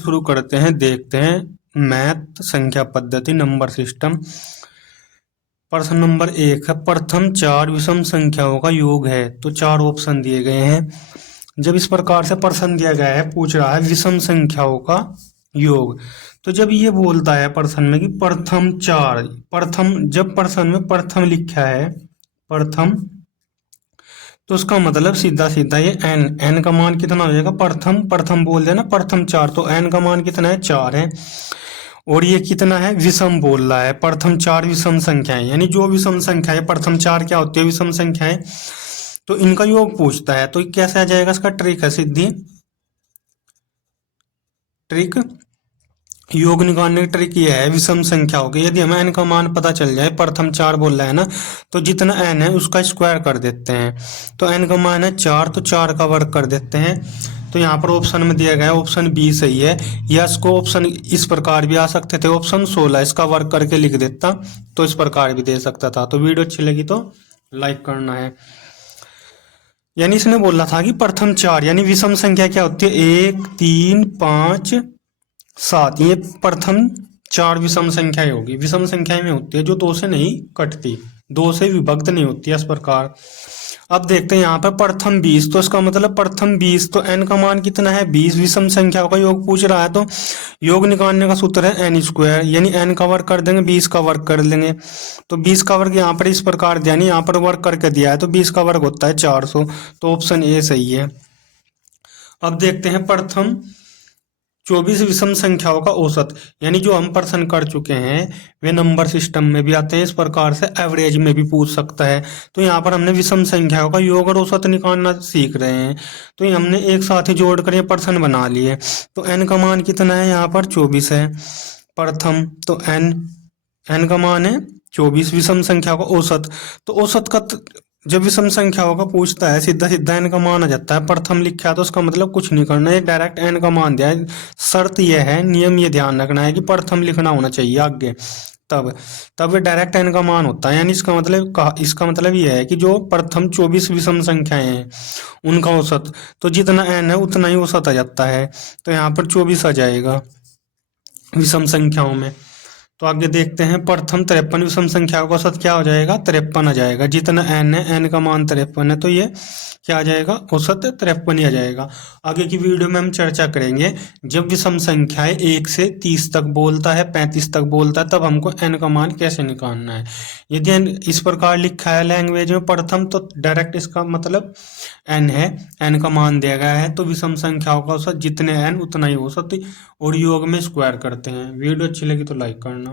शुरू करते हैं, देखते हैं मैथ संख्या पद्धति नंबर सिस्टम। प्रश्न नंबर 1 है, प्रथम चार विषम संख्याओं का योग है। तो चार ऑप्शन दिए गए हैं। जब इस प्रकार से प्रश्न दिया गया है, पूछ रहा है विषम संख्याओं का योग, तो जब ये बोलता है प्रश्न में कि प्रथम चार, प्रथम जब प्रश्न में प्रथम लिखा है प्रथम, तो उसका मतलब सीधा सीधा ये एन का मान कितना हो जाएगा, प्रथम प्रथम बोल देना प्रथम चार, तो एन का मान कितना है, चार है। और ये कितना है, विषम बोल रहा है, प्रथम चार विषम संख्याएं, यानी जो विषम संख्या है प्रथम चार क्या होती है, विषम संख्याएं, तो इनका योग पूछता है। तो कैसे आ जाएगा, इसका ट्रिक है सीधी ट्रिक, योग निकालने की ट्रिक ये है विषम संख्याओं की। यदि हमें एन का मान पता चल जाए, प्रथम चार बोल रहा है ना, तो जितना एन है उसका स्क्वायर कर देते हैं। तो एन का मान है चार, तो चार का वर्ग कर देते हैं। तो यहाँ पर ऑप्शन में दिया गया है ऑप्शन बी सही है, या इसको ऑप्शन इस प्रकार भी आ सकते थे, ऑप्शन 16 इसका वर्ग करके लिख देता, तो इस प्रकार भी दे सकता था। तो वीडियो अच्छी लगी तो लाइक करना है। यानी इसने बोला था कि प्रथम चार यानी विषम संख्या क्या होती है, 1 3 5 7, ये प्रथम चार विषम संख्याएं होगी। विषम संख्याएं में होती है जो दो से नहीं कटती, दो से विभक्त नहीं होती, इस प्रकार। अब देखते हैं यहाँ पर प्रथम 20, तो इसका मतलब प्रथम 20, तो एन का मान कितना है, 20, विषम संख्याओं का योग पूछ रहा है, तो योग निकालने का सूत्र है एन स्क्वायर, यानी एन का वर्ग कर देंगे, 20 का वर्ग कर लेंगे। तो 20 का वर्ग यहाँ पर इस प्रकार दिया, यानी यहाँ पर वर्ग करके दिया है, तो 20 का वर्ग होता है 400, तो ऑप्शन ए सही है। अब देखते हैं प्रथम 24 विषम संख्याओं का औसत, यानी जो हम प्रश्न कर चुके हैं वे नंबर सिस्टम में भी आते हैं, इस प्रकार से एवरेज में भी पूछ सकता है। तो यहाँ पर हमने विषम संख्याओं का योग और औसत निकालना सीख रहे हैं, तो ये हमने एक साथ ही जोड़कर ये प्रश्न बना लिए। तो एन का मान कितना है, यहाँ पर 24 है प्रथम, तो एन का मान है 24, विषम संख्या का औसत, तो औसत का जब विषम संख्याओं का पूछता है सीधा सीधा एन का मान आ जाता है। प्रथम लिखा है तो उसका मतलब कुछ नहीं करना है, डायरेक्ट एन का मान दिया है। शर्त यह है, नियम ये ध्यान रखना है कि प्रथम लिखना होना चाहिए आगे, तब डायरेक्ट एन का मान होता है। यानी इसका मतलब यह है कि जो प्रथम 24 विषम संख्याएं हैं उनका औसत, तो जितना एन है उतना ही औसत आ जाता है। तो यहाँ पर 24 आ जाएगा विषम संख्याओं में। तो आगे देखते हैं प्रथम 53 विषम संख्याओं का औसत क्या हो जाएगा, 53 आ जाएगा। जितना एन है, एन का मान 53 है, तो ये क्या आ जाएगा, औसत 53 ही आ जाएगा। आगे की वीडियो में हम चर्चा करेंगे जब विषम संख्याएं 1 से 30 तक बोलता है, 35 तक बोलता है, तब हमको एन का मान कैसे निकालना है। यदि एन इस प्रकार लिखा है लैंग्वेज में प्रथम, तो डायरेक्ट इसका मतलब एन है, एन का मान दिया गया है, तो विषम संख्याओं का औसत जितने एन उतना ही औसत, और योग में स्क्वायर करते हैं। वीडियो अच्छी लगी तो लाइक करना।